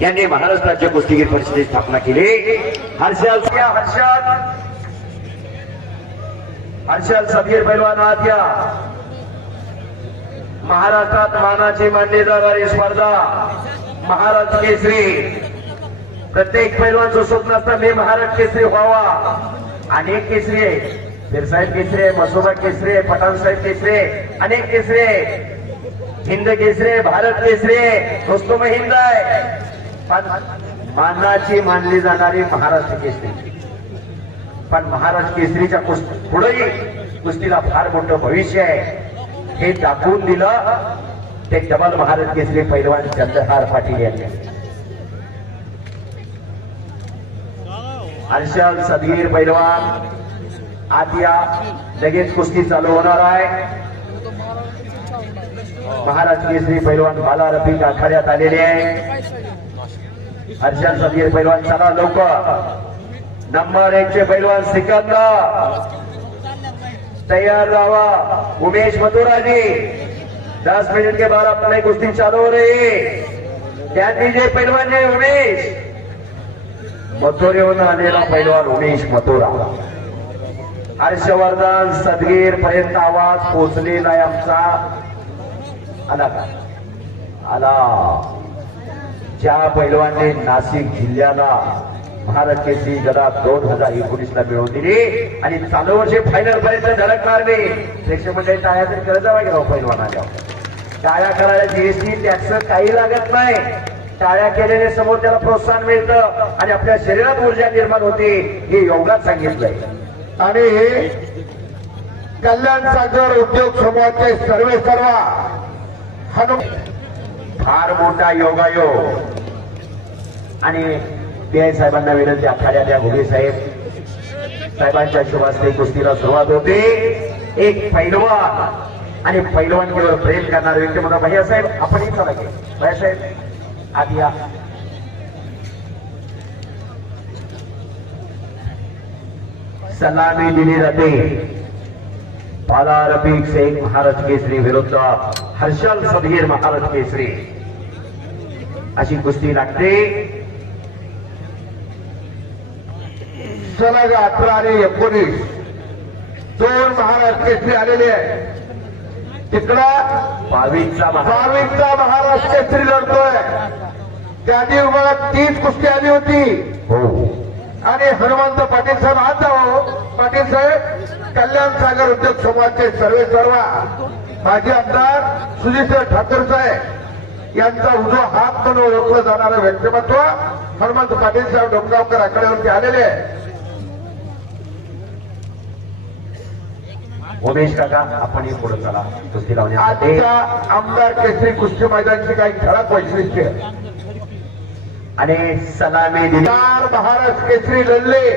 यांनी महाराष्ट्र राज्य कुस्तीगीर परिषदेची स्थापना केली. हर्षल सदगीर पैलवान आत्या महाराष्ट्रात मानाची मानली जाणारी स्पर्धा महाराष्ट्र केसरी. प्रत्येक पैलवानचं स्वप्न असतं मी महाराष्ट्र केसरी व्हावा. अनेक केसरी आहे, फिरसाहेब केसरी आहे, मसोबा केसरी आहे, पठाण साहेब केसरी आहे, अनेक केसरी आहे. हिंद केसरी आहे, भारत केसरी आहे, दोस्तों हिंद आहे. पण मानाची मानली जाणारी महाराष्ट्र केसरी. पण महाराष्ट्र केसरीच्या पुढेही कुस्तीला फार मोठं भविष्य आहे हे दाखवून दिलं ते डबल महाराष्ट्र केसरी पैलवान चंद्रहार पाटील यांनी. हर्षल सदगीर पैलवान आत्या लगेच कुस्ती चालू होणार आहे. महाराष्ट्र केसरी पैलवान बाला रफिक आखाड्यात आलेले आहे. हर्षल सदगीर पैलवान चला लवकर. नंबर 1 चे पैलवान सिकंदर तैयार रहा. उमेश मथुराजी 10 मिनट के बाद अपनी कुश्ती चालू हो रही है. ध्यान दीजिए पैलवान ने उमेश मथुरेहून आलेला पैलवान उमेश मथुरा. हर्षवर्धन सदगीर पर्यंत आवाज पोहोचलेला आहे आमचा. आला का? आला. ज्या पैलवानने नाशिक जिल्ह्याला महाराष्ट्र केसरी गदा 2019 ला मिळवून दिली आणि चालू वर्षी फायनल पर्यंत धडक मारली. प्रेक्षक मंडळी टाळ्या तरी करत जावा की पैलवान आल्यावर. टाळ्या करायला जीएसटी टॅक्स काही लागत नाही. टाळ्या केलेले समोर त्याला प्रोत्साहन मिळतं आणि आपल्या शरीरात ऊर्जा निर्माण होते हे योगात सांगितलंय. आणि कल्याण सागर उद्योग समूहाचे सर्व फार मोठा योगायोग. आणि पीआय साहेबांना विनंती आखाड्या द्या. घुगे साहेब साहेबांच्या शुभास्ते कुस्तीला सुरुवात होते. एक पैलवान आणि पैलवानकीवर प्रेम करणारा व्यक्ती म्हणा भैया साहेब आपणही चला की भैया साहेब आधी या. सलामी दिली जाते. बाला रफिक शेख महाराष्ट्र केसरी विरुद्ध हर्षल सदगीर महाराष्ट्र केसरी अशी कुस्ती लागते. सलग 18 आणि 19 दोन महाराष्ट्र केसरी आलेले आहे. तिकडं 22चा महाराष्ट्र केसरी लढतोय. त्या दिवसात 30 कुस्ती आली होती. हो. आणि हनुमंत पाटील साहेब आज जाओ. पाटील साहेब कल्याण सागर उद्योग समूहाचे सर्व माजी आमदार सुजित ठाकूर साहेब यांचा उजवा हात म्हणून ओळखलं जाणारं व्यक्तिमत्व हनुमंत पाटील साहेब डोंगरावकर आकड्यावरती आलेले आहे. उमेश काका आपणही पुढे चला कुस्ती लावण्यासाठी. आजच्या आमदार केसरी कुस्ती मैदानाची काही ठळक वैशिष्ट्य आणि सलामी दिली. 4 महाराष्ट्र केसरी लढले.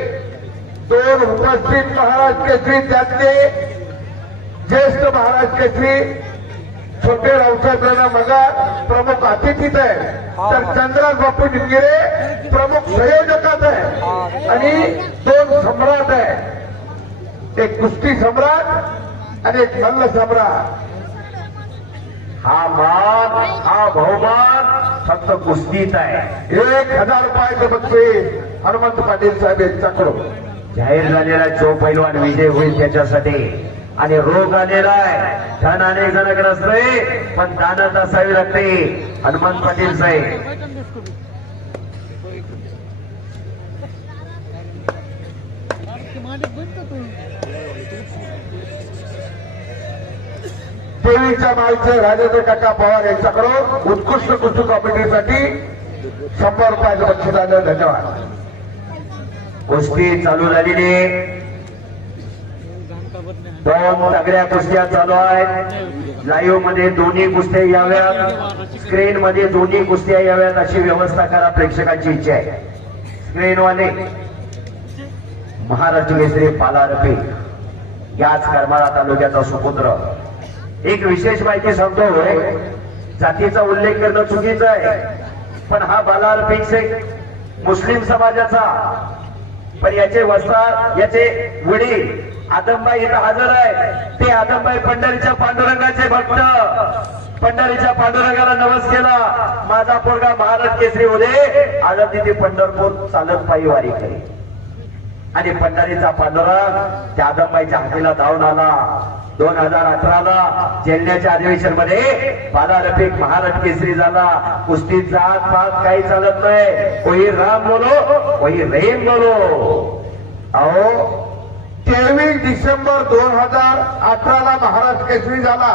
2 उपस्थित महाराष्ट्र केसरी त्यातले ज्येष्ठ महाराष्ट्र केसरी छोटे रावसाहेब राणा मगर प्रमुख अतिथीत आहे. तर चंद्रराज बापू निमगिरे प्रमुख संयोजकात आहे. आणि 2 सम्राट आहे. एक कुस्ती सम्राट आणि एक मल्ल सम्राट. हा मान हा बहुमान फक्त कुस्तीत आहे. 1000 रुपयाचं बक्षीस हनुमंत पाटील साहेब यांच्याकडून जाहीर झालेला जो पैलवान विजय होईल त्याच्यासाठी. आणि रोग आलेला आहे. धन अनेक जणग्रस्त आहे पण दानत असावी लागते. हनुमंत पाटील साहेब देवीच्या माईचे राजेंद्र काका पवार यांच्याकडून उत्कृष्ट कुस्ती कॉम्पिटिशनसाठी 100 रुपयाचं बक्षीस आलं. धन्यवाद. कुस्ती चालू झालेली. 2 तगड्या कुस्त्या चालू आहेत. लाईव्ह मध्ये दोन्ही कुस्त्या याव्यात. स्क्रीन मध्ये दोन्ही कुस्त्या याव्यात अशी व्यवस्था करा. प्रेक्षकांची इच्छा आहे. स्क्रीनवाले महाराष्ट्र केसरी बाला रफिक याच करमाळा तालुक्याचा सुपुत्र. एक विशेष माहिती सांगतोय. जातीचा उल्लेख करणं चुकीचं आहे पण हा बाला रफिक शेख मुस्लिम समाजाचा. पण याचे वस्ताद याचे वडील आदमबाई इथं हजर आहे. ते आदमबाई पंढरीच्या पांडुरंगाचे भक्त पंढरीच्या पांडुरंगाला नमस केला. माझा पोरगा महाराज केसरी होते. आज तिथे पंढरपूर चालत पायी वारी करी आणि पंढरीचा पांडुरंग त्या आदमबाईच्या हातीला धावून आला. 2018ला जालन्याच्या अधिवेशन मध्ये बाला रफिक महाराज केसरी झाला. कुस्तीत जात पात काही चालत नाही. कोई राम बोलो कोई रहीम बोलो. अहो 23 डिसेंबर 2018ला महाराज केसरी झाला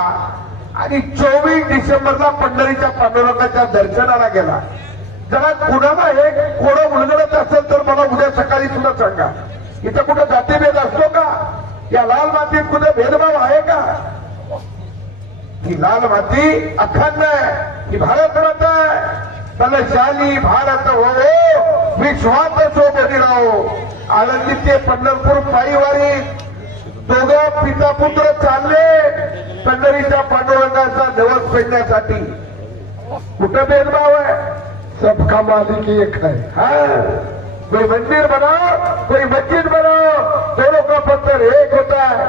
आणि 24 डिसेंबरला पंढरीच्या पांडुरंगाच्या दर्शनाला गेला. जरा कुणाला हे कोडं उलगडत असेल तर मला उद्या सकाळी सुद्धा सांगा. इथं कुठं जातीभेद असतो का? या लाल मातीत कुठे भेदभाव आहे का? ही लाल माती अखंड आहे. ही भारत रत्न आहे. बलशाली भारत हो विश्वात सोबत राहो. आळंदी ते पंढरपूर पायीवारी दोघं पिता पुत्र चालले पंढरीच्या पांडुरंगाचा दिवस फेडण्यासाठी. कुठं भेदभाव आहे? सबका मालिक एक है. हाँ कोई मंदिर बनाओ कोई मस्जिद बनाओ, दोनों का पत्थर एक होता है.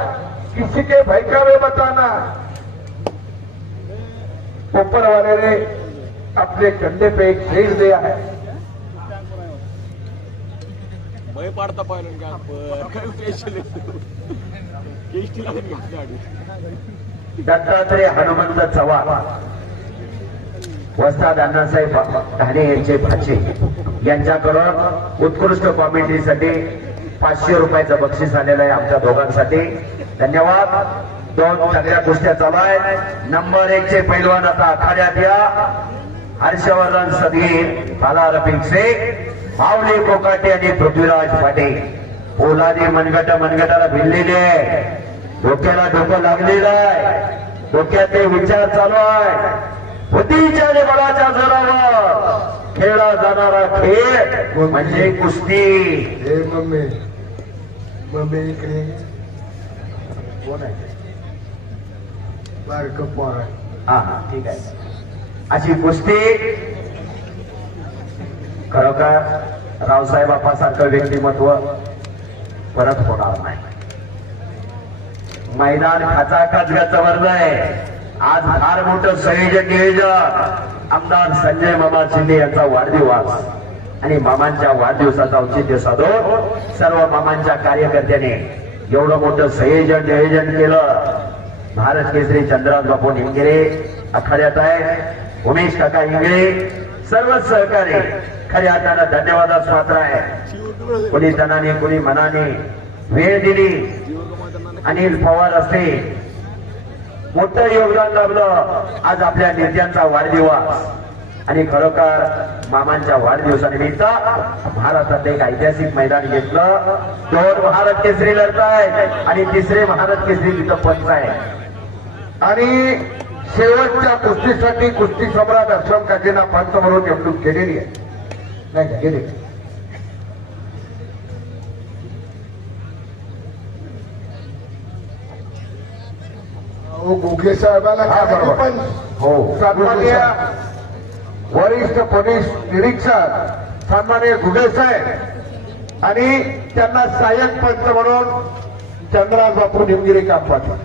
किसी के भयकावे बताना. ऊपर वाले ने अपने कंधे पे एक शेर दिया है. भय पाडता पाहिलं दत्तात्रय हनुमंत चव्हाण वस्ताद अण्णासाहेब ढाणे यांचे भाचे यांच्याकडून उत्कृष्ट कॉमेंट्रीसाठी 500 रुपयाचं बक्षीस आलेलं आहे आमच्या दोघांसाठी. धन्यवाद. 2 सगळ्या कुस्त्या चालू आहेत. नंबर 1 चे पैलवान आता आखाड्यात या. हर्षवर्धन सदगीर, बाला रफिक शेख, माऊली कोकाटे आणि पृथ्वीराज पाटील. पोलादी मनगटाला भिडलेले आहे. डोक्याला डोकं लागलेलं आहे. डोक्यात ते विचार चालू आहे. बुद्धीच्या आणि बळाच्या जोरावर खेळला जाणारा खेळ म्हणजे कुस्ती. हे मम्मी मम्मी इकडे कोण आहे? बारक पोर आहे. हा ठीक आहे. अशी कुस्ती खरोखर रावसाहेब बापासारखं व्यक्तिमत्व परत होणार नाही. मैदान खाचाखाच गचवरलं आहे. आज फार मोठं संयोजन नियोजन आमदार संजय मामा शिंदे यांचा वाढदिवस आणि मामांच्या वाढदिवसाचा औचित्य साधून सर्व मामांच्या कार्यकर्त्यांनी एवढं मोठं संयोजन नियोजन केलं. भारत केसरी चंद्रराज बापू इंगळे आखाड्यात आहे. उमेश काका इंगळे सर्व सहकारी खऱ्या अर्थानं धन्यवादास पात्र आहे. कुणी तनाने कुणी मनाने वेळ दिली. अनिल पवार असते मोठं योगदान लाभलं. आज आपल्या नेत्यांचा वाढदिवस आणि खरोखर मामांच्या वाढदिवसानिमित्त महाराष्ट्रात एक ऐतिहासिक मैदान घेतलं. 2 महाराज केसरी लढत आहेत आणि 3रे महाराज केसरी तिथं पंच आहे. आणि शेवटच्या कुस्तीसाठी कुस्ती सम्राट अश्वम काकींना पंच म्हणून नेमणूक केलेली आहे. नाही का गेले? गोखले साहेबाला पण हो. सन्माननीय वरिष्ठ पोलीस निरीक्षक सन्माननीय घुगे साहेब आणि त्यांना सहाय्यक पंच म्हणून चंद्रराज बापू निमगिरी काम पाठवा.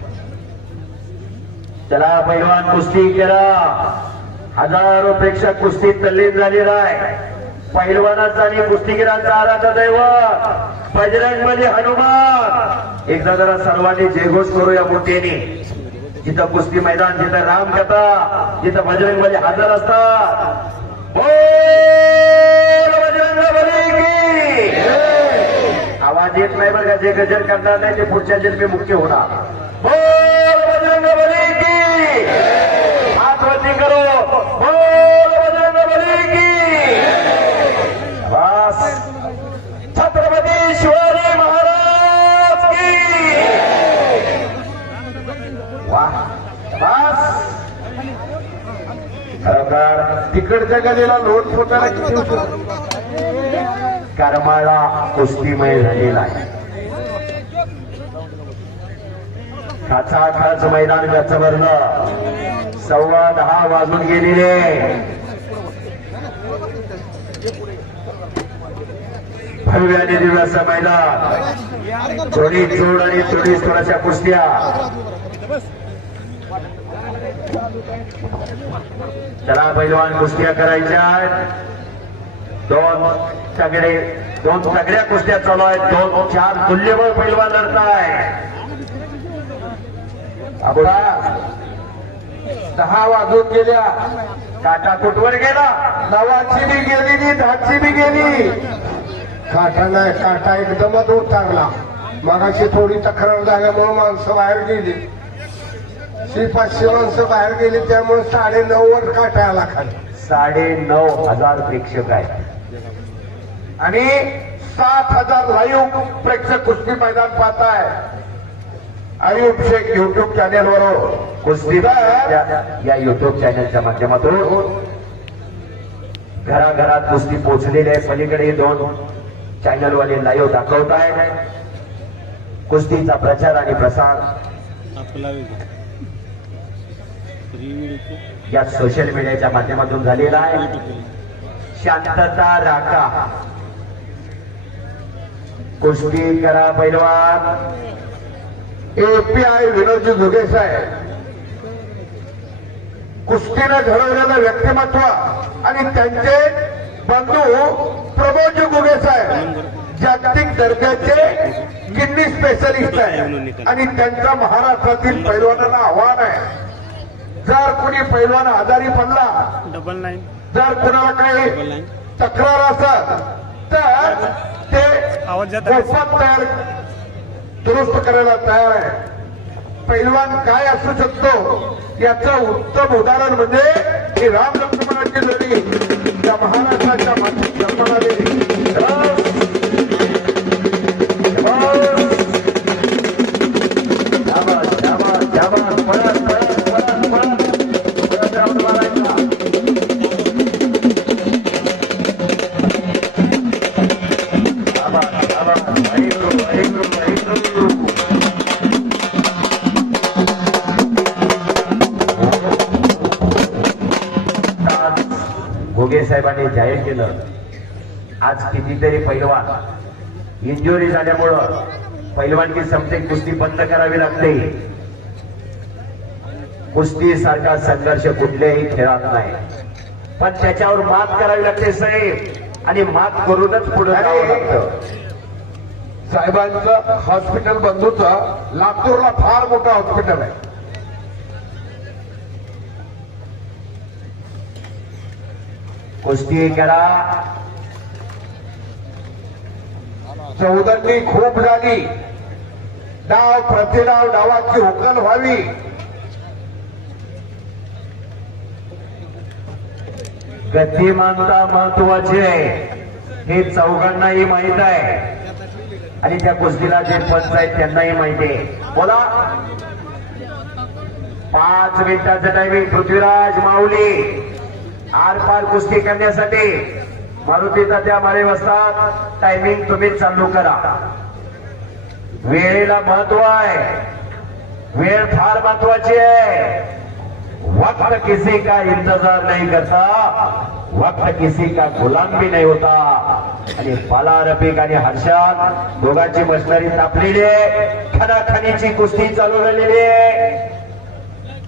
चला पैलवान कुस्ती केला. हजारोपेक्षा कुस्ती तल्लीन झालेला आहे. पैलवानाचा आणि कुस्तीगिरांचा आराध्य दैवत बजरंगबली हनुमान. एकदा जरा सर्वांनी जयघोष करूया मोठ्याने. जिथं कुस्ती मैदान, जिथं रामकथा, जिथं बजरंगबली हजर असतात. बोल बजरंगबली की. आवाज येत नाही बरं का. जे गजर करणार नाही ते पुढच्या जन्मी मुख्य होणार. बोल बजरंगबली की. हात वरती करो. बोल बजरंगबली की. बस. छत्रपती शिवाजी महाराज की. वाह बस. खरोखर तिकडच्या गलीला लोट फोटायला किती उशीर? करमाळा कुस्तीमय झालेला आहे. खाचाखाच मैदान गचवरलं. 10:15 वाजून गेलेले. भव्य आणि दिव्य असं मैदान. थोडी जोड आणि थोडी थोड्याशा कुस्त्या. चला पैलवान कुस्त्या करायच्या आहेत. दोन तगड्या कुस्त्या चालू आहेत. 2-4 तुल्यबळ पैलवान लढताय. आता 10 वाजून गेल्या. काटा कुठवर गेला. 9ची बी गेली नी 10ची बी गेली. काटा नाही, काटा एकदमच उतारला. मगाशी थोडी तक्रार झाल्यामुळे माणसं बाहेर गेली. 500 माणसं बाहेर गेली, त्यामुळे 9.5 वर काटा आला खाली. 9,500 प्रेक्षक आहेत आणि 7,000 लाईव्ह प्रेक्षक कुस्ती मैदान पाहताय. आयुब शेख युट्यूब चॅनेलवर कुस्ती या युट्यूब चॅनलच्या माध्यमातून घराघरात कुस्ती पोहोचलेली आहे. पलीकडे 2 चॅनलवाले लाईव्ह दाखवत आहेत. कुस्तीचा प्रचार आणि प्रसार या सोशल मीडियाच्या माध्यमातून झालेला आहे. शांतता राखा, कुस्ती करा पैलवान. API विनोदजी जुगे साहेब कुस्तीनं घडवलेलं व्यक्तिमत्व आणि त्यांचे बंधू प्रमोदजी गुगे साहेब जागतिक दर्जाचे किडनी स्पेशलिस्ट आहे. आणि त्यांचं महाराष्ट्रातील पैलवानांना आव्हान आहे, जर कोणी पैलवान आजारी पडला, जर कुणाला काही तक्रार असेल तर ते मोफत दुरुस्त करायला तयार आहे. पैलवान काय असू शकतो याचं उत्तम उदाहरण म्हणजे ही राम लक्ष्मणाची जोडी या महाराष्ट्राच्या मातीत जन्माला आलेली. घोगे साहेबांनी जाहीर केलं, आज कितीतरी पैलवान इंजुरी झाल्यामुळं पैलवानकी संपते, कुस्ती बंद करावी लागते. कुस्ती सारखा संघर्ष कुठल्याही खेळात नाही, पण त्याच्यावर मात करावी लागते साहेब, आणि मात करूनच पुढे जावं लागतं. साहेबांचं हॉस्पिटल बंधूचं लातूरला फार मोठं हॉस्पिटल आहे. कुस्ती करा. चौदंडी खूप झाली. डाव प्रतिडाव डावाची उकल व्हावी. गतिमानता महत्वाची आहे हे चौघांनाही माहित आहे, आणि त्या कुस्तीला जे पंच आहेत त्यांनाही माहिती आहे. बोला. 5 मिनिटाचं टायमिंग. पृथ्वीराज माऊली आरपार कुस्ती करण्यासाठी मारुतीचा त्या माळे बसतात. टायमिंग तुम्ही चालू करा. वेळेला महत्व आहे, वेळ फार महत्वाची आहे. वक्त किसी का इंतजार नहीं करता, वक्त किसी का गुलाम भी नहीं होता. आणि बाला रफिक आणि हर्षद दोघांची मशनरी तापलेली आहे. खणाखणीची कुस्ती चालू झालेली आहे.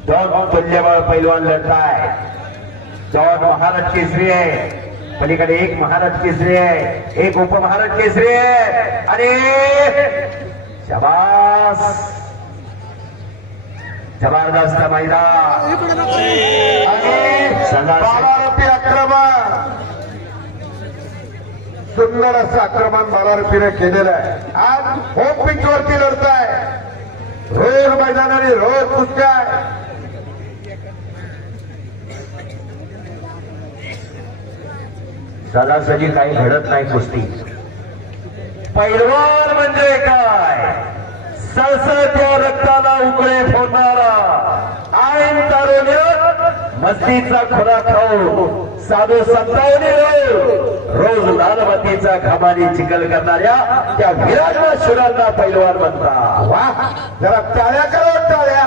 2 तुल्यबळ पैलवान लढताय. 2 महाराष्ट्र केसरी आहे, पलीकडे 1 महाराष्ट्र केसरी आहे, 1 उपमहाराष्ट्र केसरी आहे. आणि शाबास, जबरदस्त मैदान. आणि 12 रुपये आक्रमण, सुंदर असं आक्रमण 12 रुपये केलेलं आहे. आज होम पिच वरती लढताय. रोज मैदानाने रोज कुस्त्या आहे. सरासरी काही घडत नाही कुस्ती. पैलवान म्हणजे काय? सळसळत्या रक्ताला उकळे फोडणारा, आईन तारुण्यात मस्तीचा खुराक खाऊन साधू संतावणी रोज लालबत्तीचा घामाने चिखल करणाऱ्या त्या विराट शुरांना पैलवान म्हणतात. वा, जरा टाळ्या करा, टाळ्या.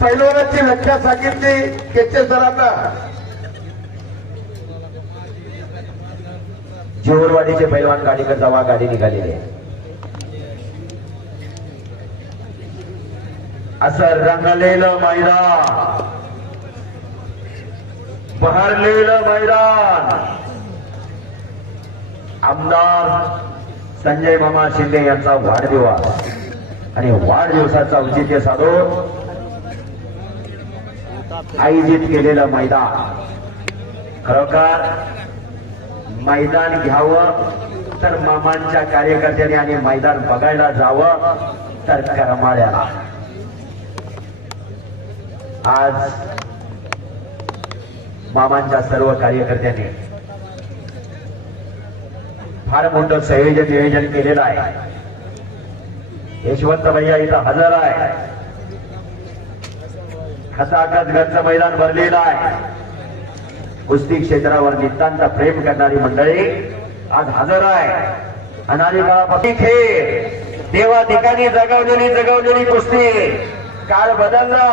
पैलवानाची व्याख्या सांगितली केचे सरांना. जेवरवाडीचे पैलवान गाडीकडे जावा, गाडी निघालेली आहे. असं रंगलेलं मैदान बहरलेलं मैदान आमदार संजय मामा शिंदे यांचा वाढदिवस आणि वाढदिवसाचा औचित्य साधून आयोजित केलेलं मैदान खरोखर मैदान घ्यावं तर मामांच्या कार्यकर्त्यांनी आणि मैदान बघायला जावं तर करमाळ्याला आज मामांच्या सर्व कार्यकर्त्यांनी फार मोठं संयोजन नियोजन केलेलं आहे. यशवंत भैया इथं हजर आहे. खचाखच गच्च मैदान भरलेलं आहे. कुस्ती क्षेत्रावर नितांत प्रेम करणारी मंडळी आज हजर आहे. अनादी काळापासून खेळ देवा ठिकाणी जगवलेली कुस्ती काळ बदलला.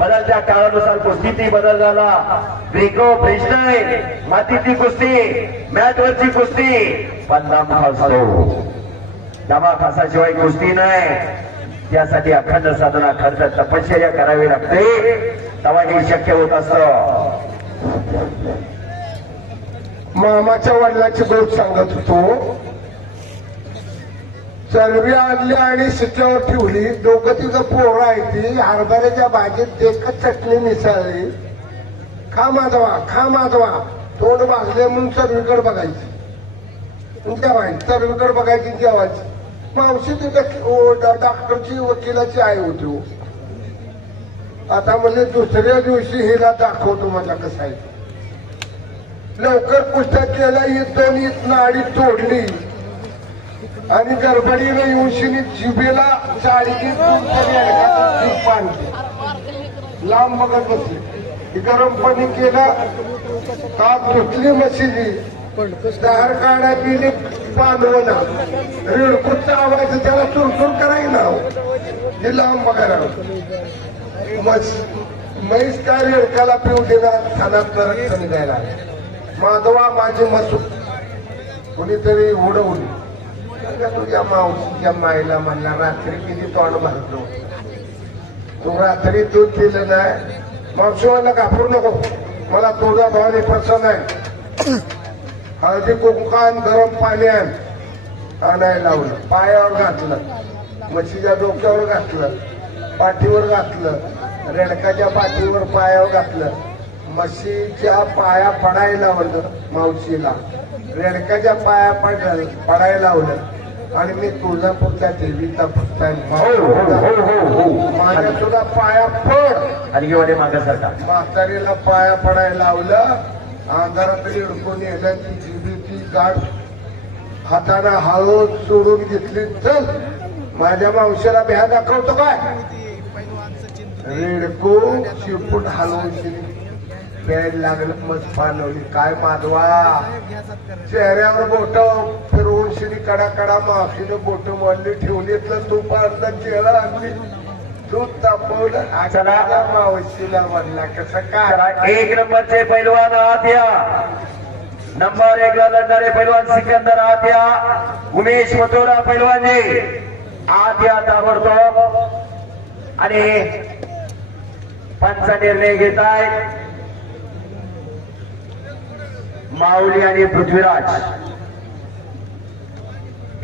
बदलत्या काळानुसार कुस्तीतही बदल झाला. ब्रिको फ्रीस्टाईल मातीची कुस्ती मॅटवरची कुस्ती पण दाम खासतो. दामा खासाशिवाय कुस्ती नाही. त्यासाठी अखंड साधना खर्च तपश्चर्या करावी लागते तेव्हा हे शक्य होत असतं. मामाच्या वडिलाची गोष्ट सांगत होतो. चरबी आणली आणि शिट्यावर ठेवली. दोघं तिघं पोरं आहे ती हरभऱ्याच्या भाजीत देखत चटणी मिसळली. खा माधवा तोंड भाजले म्हणून चरबीकडे बघायची जेवायची. चरबीकडे बघायची जेवायची. मावशी तिथं डॉक्टरची वकिलाची आई होती. आता म्हणजे दुसऱ्या दिवशी हिला दाखवतो माझ्या कसं आहे. लवकर पुस्तक केला. दोन नाडी तोडली आणि गडबडीने येऊन शिनी जिभेला चाळी बांधली. लांब बघत बसली. गरम पाणी केलं. ताप धुतली मशीली. दार काढा पिली बांधवला. रेडकुटचा आवाज त्याला चुरचुर करायला हे लांब बघायला. म्हैस काय रेडकाला पिऊ दिला. थानात रक्त निघायला. माधवा माझी मसू कुणीतरी उडवली. तुझ्या मावशीच्या माईला म्हणला रात्री किती तोंड भरतो. तू रात्री दूध दिलं नाही. मावशी म्हणला घाबरू नको मला तुझा भावाने पसंत आहे. हळदी कुंकान गरम पाणी आणायला लावलं. पायावर घातलं. म्हशीच्या डोक्यावर घातलं. पाठीवर घातलं. रेडकाच्या पाठीवर पायावर घातलं. म्हशीच्या पाया पडायला लावलं मावशीला. रेडकाच्या पाया पडायला लावलं. आणि मी तुळजापूरच्या देवीचा भक्त माझ्या तुला पाया पड आणि घेऊन मागासारखा म्हातारीला पाया पडायला लावलं. अंधारात अडकून येलं. ती जिबीची गाठ हाताने हळू सोडून घेतली. चल माझ्या मावशीला भ्या दाखवतो काय. रेडको शिपूट हलवून प्यायला लागलं. मस्त पालवली. काय माधवा चेहऱ्यावर बोट फिरवून शिरी कडा मावशीने बोट मोडली. ठेवलीतलं तूप आणलं. केळं आणली. दूध तापवलं. चला मावशीला म्हणला कसं काय. एक नंबरचे पैलवान आहात या. नंबर 1 ला लढणारे पैलवान सिकंदर आहात या. उमेश मथुरा पैलवान आहात या ताबडतोब. आणि पंचा निर्णय घेत आहेत माऊली आणि पृथ्वीराज.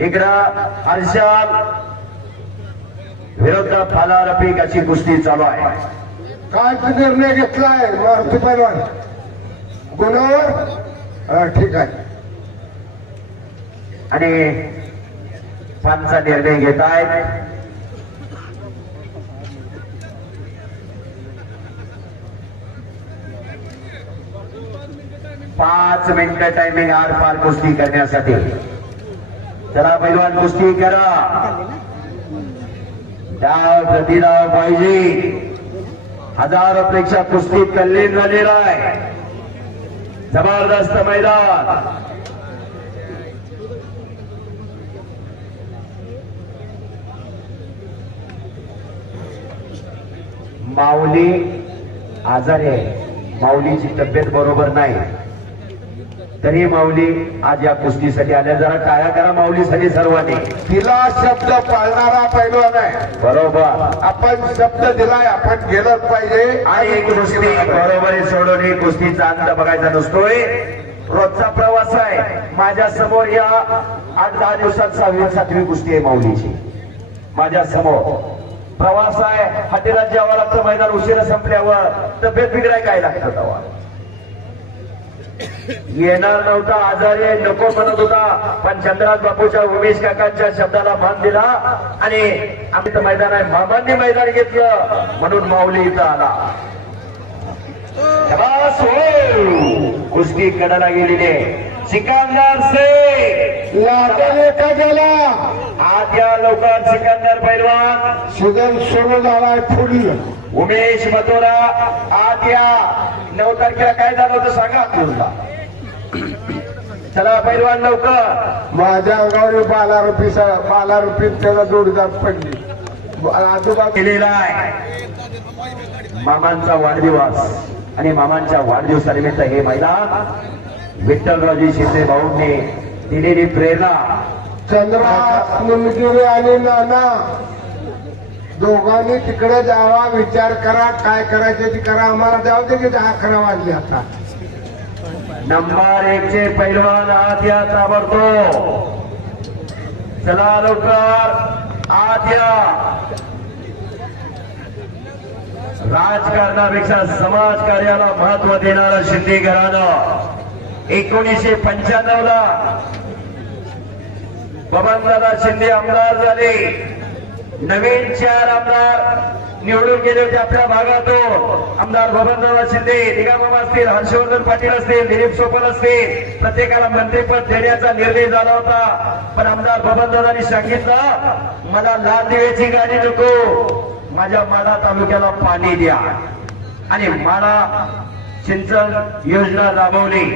इकडं हर्षल विरुद्ध फाला रफिक अशी कुस्ती चालू आहे. काय निर्णय घेतलाय मारुती पैलवान गुणावर. ठीक आहे. आणि पंचा निर्णय घेत आहेत पाच मिनिटं टायमिंग आर पार कुस्ती करण्यासाठी. चला पैलवान कुस्ती करा. डाव प्रतिडाव पाहिजे. हजारोपेक्षा कुस्तीत तल्लीन झालेला आहे. जबरदस्त मैदान. माऊली आजारी आहे. माऊलीची तब्येत बरोबर नाही. तरी माऊली आज या कुस्तीसाठी आल्या. जरा टाळ्या करा माऊलीसाठी सर्वांनी. तिला शब्द पाळणारा पैलवान आहे. बरोबर. आपण शब्द दिलाय, आपण गेलंच पाहिजे. आणि एक कुस्ती बरोबरी सोडून ही कुस्तीचा अंत बघायचा नसतोय. रोजचा प्रवास आहे. माझ्या समोर या 8-10 दिवसात 6वी-7वी कुस्ती आहे माऊलीची. माझ्या समोर प्रवास आहे. हातीरात जेव्हा लागतं मैदान उशिरा संपल्यावर तब्येत बिघडाय काय लागतं तेव्हा. येणार नव्हता, आजारी आहे, नको म्हणत होता, पण चंद्राज बापूच्या उमेश काकांच्या शब्दाला मान दिला आणि आम्ही तर मैदान आहे मामांनी मैदान घेतलं म्हणून माऊली इथं आला. शाबास हो. कुस्ती कडाला गेलेली आहे. सिकंदर से लागले का गेला आज या लवकर सिकंदर पैलवान. सीझन सुरू झालाय. पुढील उमेश मथुरा आज या 9 तारखेला काय झालं होतं सांगा तुला. चला पैलवान लवकर. माझ्या अंगावर बाला रुपी त्याला जोडीदार पडली. आजोबा केलेला आहे. मामांचा वाढदिवस आणि मामांच्या वाढदिवसानिमित्त हे मैदान विठ्ठलरावजी शिंदे भाऊंनी दिलेली प्रेरणा. चंद्रा निमगिरी आणि नाना दोघांनी तिकडे जावा, विचार करा, काय करायचे ते करा. आम्हाला जाऊ दे की 11 वाजले आता. नंबर 1 चे पैलवान आत या ताबडतोब. चला लवकर आत या. राजकारणापेक्षा समाजकार्याला महत्व देणारं शिंदे घराणं 1995 ला बबनदादा शिंदे आमदार झाले. नवीन 4 आमदार निवडून गेले होते आपल्या भागातून. आमदार बबनदादा शिंदे, निगामामा असतील, हर्षवर्धन पाटील असतील, दिलीप सोपल असतील, प्रत्येकाला मंत्रिपद देण्याचा निर्णय झाला होता. पण आमदार बबनदादांनी सांगितलं मला लाल दिव्याची गाडी नको, माझ्या माढा तालुक्याला पाणी द्या. आणि माढा सिंचन योजना राबवली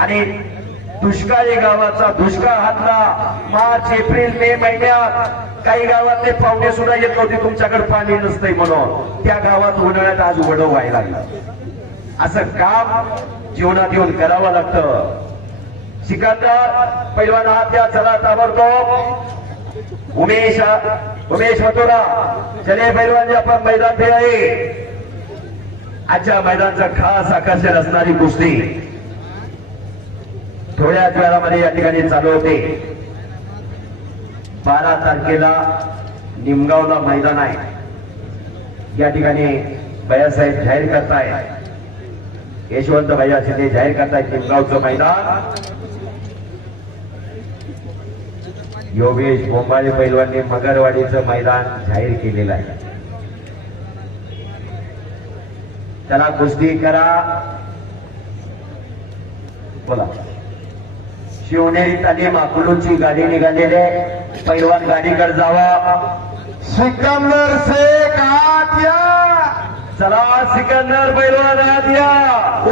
आणि दुष्काळी गावाचा दुष्काळ हातला. मार्च, एप्रिल, मे महिन्यात काही गावातले पाहुणे सुद्धा येत नव्हते तुमच्याकडे पाणी नसतंय म्हणून. त्या गावात उन्हाळ्यात आज वडव व्हायला लागलं. असं काम जीवनात येऊन करावं लागतं. सिकंदर पैलवान हात या. चला ताबडतोब उमेश मथुरा चले पैलवान आपण मैदान पे आहे. आजच्या मैदानाचं खास आकर्षण असणारी कुस्ती थोड्याच वेळामध्ये या ठिकाणी चालू होते. 12 तारखेला निमगावला मैदान आहे. या ठिकाणी भैयासाहेब जाहीर करतायत, यशवंत भैया शिंदे जाहीर करतायत निमगावचं मैदान. योगेश बोंबाळे पैलवानने मगरवाडीचं मैदान जाहीर केलेलं आहे. त्याला कुस्ती करा. बोला. शिवनेरी तालीम अकलूची गाडी निघालेली आहे. पैलवान गाडीकडे जावा. सिकंदर शेख आत या. चला सिकंदर पैलवान आत या.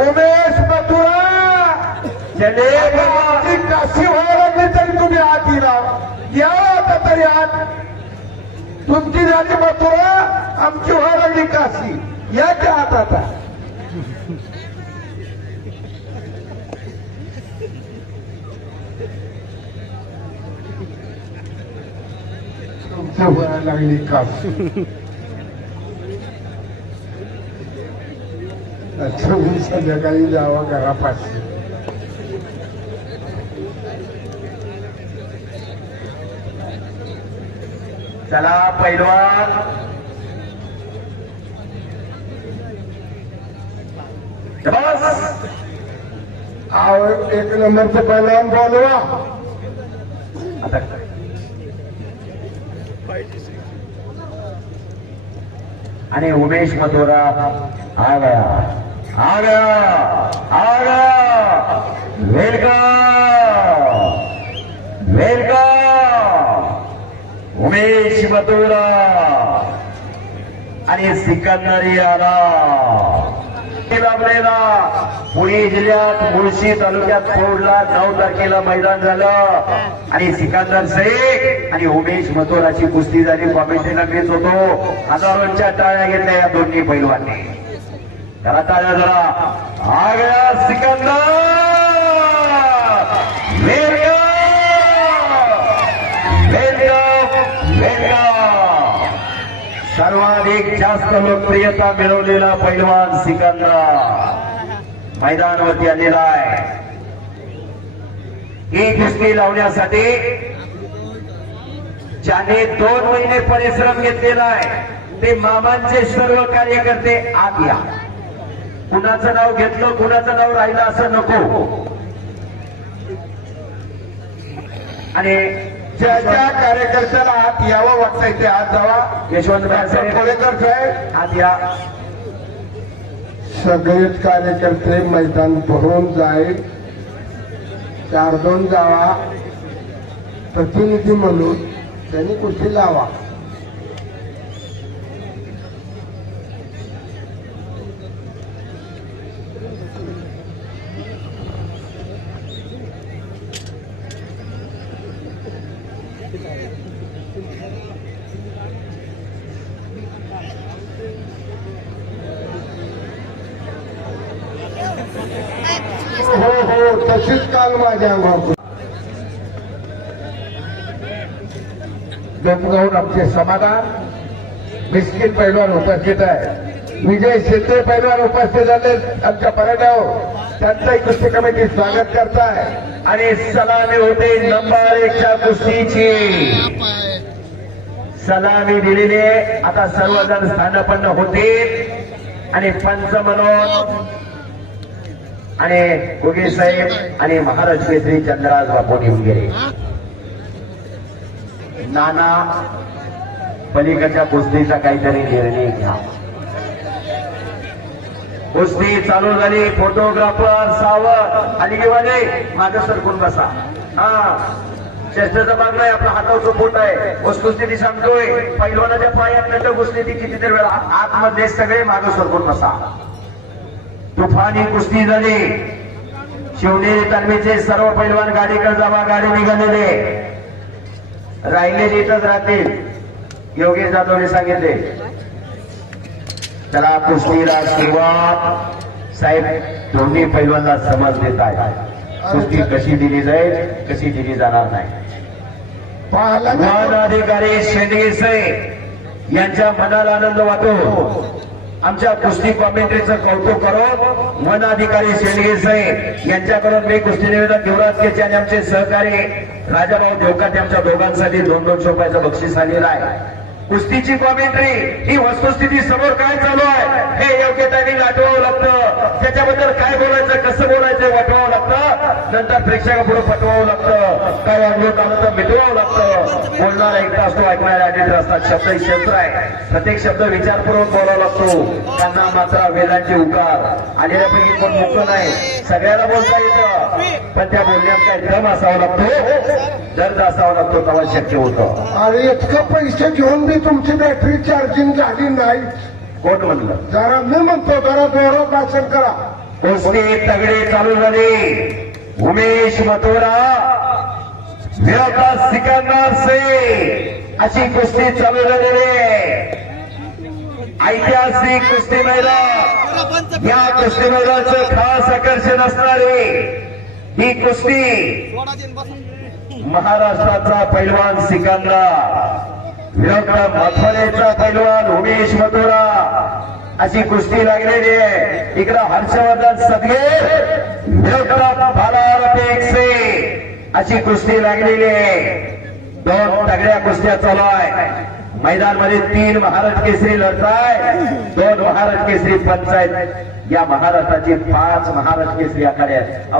उमेश मथुरा चले ती काशी व्हायला लागली तरी तुम्ही आत येला. या आता तरी आत. तुमची झाली मथुरा, आमची व्हायला लागली काशी. या की आत आता. तुमची व्हायला लागली काशी. तुम्ही संध्याकाळी जावा घरापाशी. चला पैलवान. बस. आओ 1 नंबरचं पैलवान बोलवा. आता आणि उमेश मथुरा आ गया, आ गया, आ गया. वेलकम, वेलकम उमेश मथुरा आणि सिकंदरी आला. लाभलेला पुणे जिल्ह्यात मुळशी तालुक्यात फोडला 9 तारखेला मैदान झालं आणि सिकंदर शेख आणि उमेश मथुराची कुस्ती झाली. कॉमेंट्रीला मीच होतो. हजारोंच्या टाळ्या घेतल्या या दोन्ही पैलवांनी. त्याला टाळ्या जरा. आ गया सिकंदर. सर्वाधिक जास्त लोकप्रियता मिळवलेला पैलवान सिकंदर मैदानावरती आलेला आहे. ही कुस्ती लावण्यासाठी ज्याने 2 महिने परिश्रम घेतलेला आहे ते मामांचे सर्व कार्यकर्ते आत या. कुणाचं नाव घेतलं कुणाचं नाव राहिलं असं नको. आणि ज्या कार्यकर्त्याला आत यावं वाटतंय ते आत जावा. यशवंतराव साहेब कोळेकर साहेब, आत या. सगळेच कार्यकर्ते मैदान भरून जाईल. 4-2 जावा. प्रतिनिधी म्हणून त्यांनी कुस्ती लावा. हो तशीच काल माझ्या अंगावर डोंबगावून आमचे समाधान मिस्किन पैलवान उपस्थित आहे. विजय शेट्टे पैलवान उपस्थित झाले आमच्या पराठ्यावर. त्यांचाही कुस्ती कमिटी स्वागत करताय. आणि सलामी होते नंबर 1च्या कुस्तीची. सलामी दिलेली आहे. आता सर्वजण स्थानापन्न होतील आणि पंच म्हणून आणि गोगे साहेब आणि महाराज केसरी चंद्रराज बापू येऊन गेले. नाना पलीकडच्या कुस्तीचा काहीतरी निर्णय घ्या. कुस्ती चालू झाली. फोटोग्राफर सावध आणि गेवाले मागे सरकून बसा. हा चेष्टेचा भाग नाही. आपला हातावरचं पोट आहे. वस्तुस्थिती सांगतोय पैलवानाच्या पायात नट घुसली ती कितीतरी वेळा. आतमध्ये सगळे मागे सरकून बसा. तुफानी कुस्ती झाली. शिवनेरी तालमीचे सर्व पैलवान गाडीकडे जावा. गाडी निघालेले राहिलेले इथंच राहतील. योगेश जाधवने सांगितले. चला कुस्तीला सुरुवात. साहेब दोन्ही पैलवानला समज देत आहे कुस्ती कशी दिली जाईल कशी दिली जाणार नाही. वन अधिकारी शेंडगे साहेब यांच्या मनाला आनंद वाटतो. आमच्या कुस्ती कॉमेंट्रीचं कौतुक करून वन अधिकारी शेंडगे साहेब यांच्याकडून मी कुस्ती निवेदक युवराज केचे आणि आमचे सहकारी राजाभाऊ देवकाते आमच्या दोघांसाठी 200 रुपयाचं बक्षीस आलेलं आहे. कुस्तीची कॉमेंट्री ही वस्तुस्थिती समोर काय चालू आहे हे योग्य टायमिंग आठवावं लागतं. त्याच्याबद्दल काय बोलायचं कसं बोलायचं वाटवावं लागतं. नंतर प्रेक्षकापुढे पटवावं लागतं. काय अनुभव आलं तर मिटवावं लागतं. बोलणारा एकटा असतो ऐकणारा अनेक असतात. शब्द ही शस्त्र आहे. प्रत्येक शब्द विचारपूर्वक बोलावा लागतो. त्यांना मात्र वेलांचे उकार आलेल्यापैकी कोण मुक्त नाही. सगळ्याला बोलता येतं पण त्या बोलण्यात काय दम असावा लागतो दर्द असावा लागतो तेव्हा शक्य होतं. अरे इतकं पैसे घेऊन मी तुमची बॅटरी चार्जिंग झाली नाही. कोण म्हणलं. जरा मी म्हणतो जरा जोरात भाषण करा. कुस्ती तगडे चालू झाले. उमेश मथुरा विरोधात सिकंदर से अशी कुस्ती चालू झालेली आहे. ऐतिहासिक कुस्ती मैदान. या कुस्ती मैदानाचं खास आकर्षण असणारे ही कुस्ती महाराष्ट्राचा पैलवान सिकंदर विरोधात मथुरेचा पैलवान उमेश मथुरा अशी कुस्ती लागलेली आहे. इकडं हर्षवर्धन सदगे विरोधात भालार से अशी कुस्ती लागलेली आहे. 2 तगड्या कुस्त्या चालू आहे. मैदानमध्ये 3 महाराज केसरी लढताय. 2 महाराज केसरी पंच आहेत. या महाराष्ट्राची 5 महाराज केसरी आखाडे आहेत.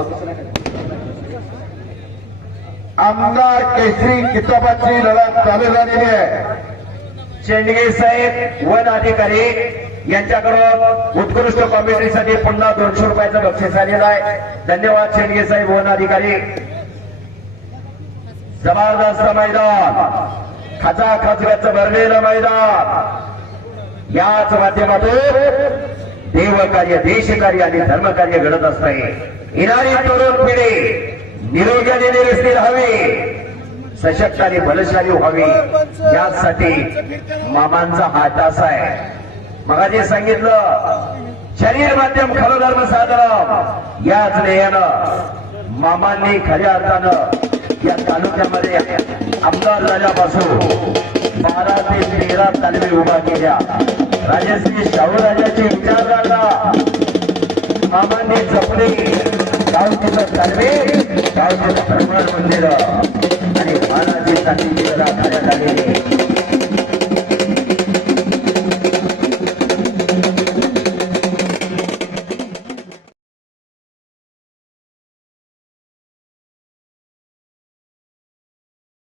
आमदार केसरी किताबाची लढत चालू झालेली आहे. शेंडगे साहेब वन अधिकारी यांच्याकडून उत्कृष्ट कॉमेंट्रीसाठी पुन्हा 200 रुपयाचं बक्षीस आलेलं आहे. धन्यवाद शेंडगे साहेब वन अधिकारी. जबरदस्त मैदान. खचाखच भरलेलं मैदान. याच माध्यमातून देवकार्य देशकार्य आणि धर्मकार्य घडत असते. येणारी तरुण पिढी निरोगी आणि निरस्ती राहावी. सशक्त आणि बलशाली व्हावी यासाठी मामांचा हा तास आहे. मगाशी सांगितलं शरीर माध्यम खरं धर्म साधन. याच ध्येयानं मामांनी खऱ्या अर्थानं या तालुक्यामध्ये आमदार झाल्यापासून 12 ते 13 तालमी उभा केल्या. राजश्री शाहूराजाची विचारधारा मामांनी जपली. गावतीचं तालमी, गावतीचं हनुमान मंदिर आणि मानाची जातीची